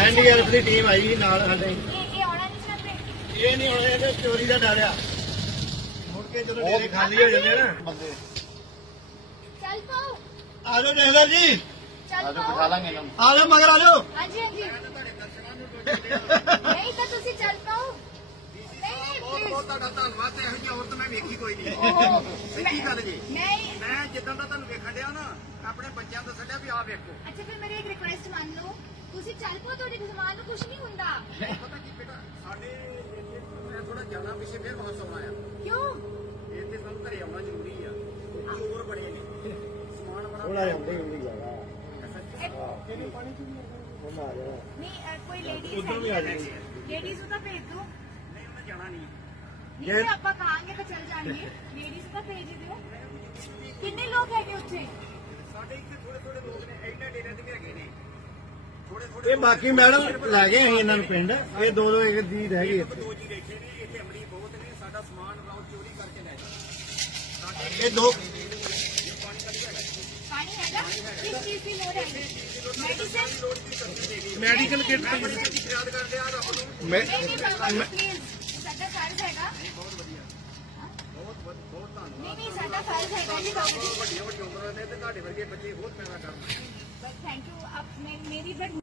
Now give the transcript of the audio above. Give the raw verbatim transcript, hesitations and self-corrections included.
NDRF ਦੀ team ਆਈ ਸੀ ਨਾਲ ਸਾਡੇ। ਇਹ ਇਹ ਆਉਣਾ ਨਹੀਂ ਚਾਹਤੇ। ਇਹ ਨਹੀਂ ਹੋਣਾ, ਇਹਦੇ ਚੋਰੀ ਦਾ ਡਰ ਆ। ਮੁੜ ਕੇ ਜਦੋਂ ਡੇਰੇ ਖਾਲੀ ਹੋ ਜਾਂਦੇ ਆ ਨਾ ਬੰਦੇ। ਚੱਲ ਪਾਓ, ਆ ਜਾਓ ਜਹਦਰ ਜੀ, ਚੱਲ ਪਾਓ। ਲਾਂਗੇ ਇਹਨਾਂ ਨੂੰ। ਆ ਜਾਓ ਮਗਰ ਆ ਜਾਓ। ਹਾਂਜੀ ਹਾਂਜੀ ਨਹੀਂ ਤਾਂ ਤੁਸੀਂ ਚੱਲ ਪਾਓ। ਨਹੀਂ ਬਹੁਤ ਪਲੀਜ਼ ਬਹੁਤ ਤੁਹਾਡਾ ਧੰਨਵਾਦ ਤੇ ਇਹੋ ਜਿਹੀ ਔਰਤ ਮੈਂ ਵੇਖੀ ਕੋਈ ਨਹੀਂ। ਓਹੋ ਸੱਚੀ ਗੱਲ ਜੀ। ਨਹੀਂ ਮੈਂ ਜਿੱਦਾਂ ਦਾ ਤੁਹਾਨੂੰ ਵੇਖਣ ਡਿਆ ਨਾ ਆਪਣੇ ਬੱਚਿਆਂ ਨੂੰ ਦੱਸਣ ਡਿਆ ਵੀ ਆਹ ਵੇਖੋ। ਅੱਛਾ ਫਿਰ ਮੇਰੀ ਇੱਕ ਰਿਕੁਐਸਟ ਮੰਨ ਲਓ, ਤੁਸੀਂ ਚੱਲ ਪਾਓ, ਤੁਹਾਡੇ ਜ਼ਮਾਨ ਨੂੰ ਕੁਝ ਨਹੀਂ ਹੁੰਦਾ। ਪਤਾ ਕੀ ਬੇਟਾ ਸਾਡੇ ਇੱਥੇ ਮੈਂ ਥੋੜਾ ਜ਼ਿਆਦਾ ਪਿੱਛੇ ਫਿਰ ਵਾਪਸ ਆਉਣਾ ਆ। ਕਿਉਂ? ਇੱਥੇ ਸਾਨੂੰ ਘਰੇ ਆਉਣਾ ਜ਼ਰੂਰੀ ਆ। ਚੋਰ ਬੜੇ ਨੇ, ਸਮਾਨ ਬੜਾ ਉਹਨਾਂ ਆਉਂਦੇ ਹੁੰਦੀ ਜਗ੍ਹਾ ਇਹਨੂੰ ਪਾਣੀ ਚ ਵੀ ਉਹਨਾਂ ਆ ਜਾਓ। ਨਹੀਂ ਅ, ਕੋਈ ਲੇਡੀਜ਼ ਉੱਧਰੋਂ ਵੀ ਆ ਜਾਣਗੇ। ਲੇਡੀਜ਼ ਨੂੰ ਤਾਂ ਭੇਜ ਦਿਓ। ਨਹੀਂ ਉਹਨੇ ਜਾਣਾ ਨਹੀਂ। ਨਹੀਂ ਤੇ ਆਪਾਂ ਕਹਾਂਗੇ ਤਾਂ ਚੱਲ ਜਾਣਗੇ। ਲੇਡੀਜ਼ ਤਾਂ ਭੇਜ ਦਿਓ। ਕਿੰਨੇ ਲੋਕ ਹੈਗੇ ਉੱਥੇ? ਸਾਡੇ ਇੱਥੇ ਥੋੜੇ ਥੋੜੇ ਲੋਕ ਨੇ, ਇਹਨਾਂ ਡੇਰਿਆਂ ਤੇ ਵੀ ਹੈਗੇ ਨੇ ਥੋੜੇ ਥੋੜੇ। ਇਹ ਬਾਕੀ ਮੈਡਮ ਲੈ ਗਏ ਅਸੀਂ ਇਹਨਾਂ ਨੂੰ ਪਿੰਡ। ਇਹ ਦੋ ਦੋ ਇੱਕ ਦੀ ਰਹਿ ਗਈ ਇੱਥੇ। ਦੋ ਜੀ ਬੈਠੇ ਨੇ ਇੱਥੇ, ਅਮਰੀ ਬਹੁਤ ਨੇ। ਸਾਡਾ ਸਮਾਨ ਰਾਉ ਚੋਰੀ ਕਰਕੇ ਲੈ ਜਾਂਦੇ ਸਾਡੇ। ਇਹ ਦੋ ਪਾਣੀ ਹੈਗਾ? ਕਿਸ ਚੀਜ਼ ਦੀ ਲੋੜ ਹੈ? ਮੈਡੀਸਨ? ਮੈਡੀਕਲ ਕਿੱਟ ਬੜੀ ਛੇਤੀ ਫਰਿਆਦ ਕਰਦੇ ਆ ਰੱਬ ਨੂੰ। ਮੈਂ ਨਹੀਂ ਨਹੀਂ ਬਾਬਾ ਜੀ ਪਲੀਜ਼, ਸਾਡਾ ਫਰਜ਼ ਹੈਗਾ। ਬਹੁਤ ਵਧੀਆ, ਬਹੁਤ ਬਹੁਤ ਬਹੁਤ ਧੰਨਵਾਦ। ਨਹੀਂ ਨਹੀਂ ਸਾਡਾ ਫਰਜ਼ ਹੈਗਾ ਜੀ ਬਾਬਾ ਜੀ। ਵੱਡੀਆਂ ਵੱਡੀਆਂ ਉਮਰਾਂ ਦੇ ਤੇ ਤੁਹਾਡੇ ਵਰਗੇ ਬੱਚੇ ਹੋਰ ਪੈਦਾ ਕਰਨ। But thank you. ਆਪ ਮੇਰੀ ਬਟ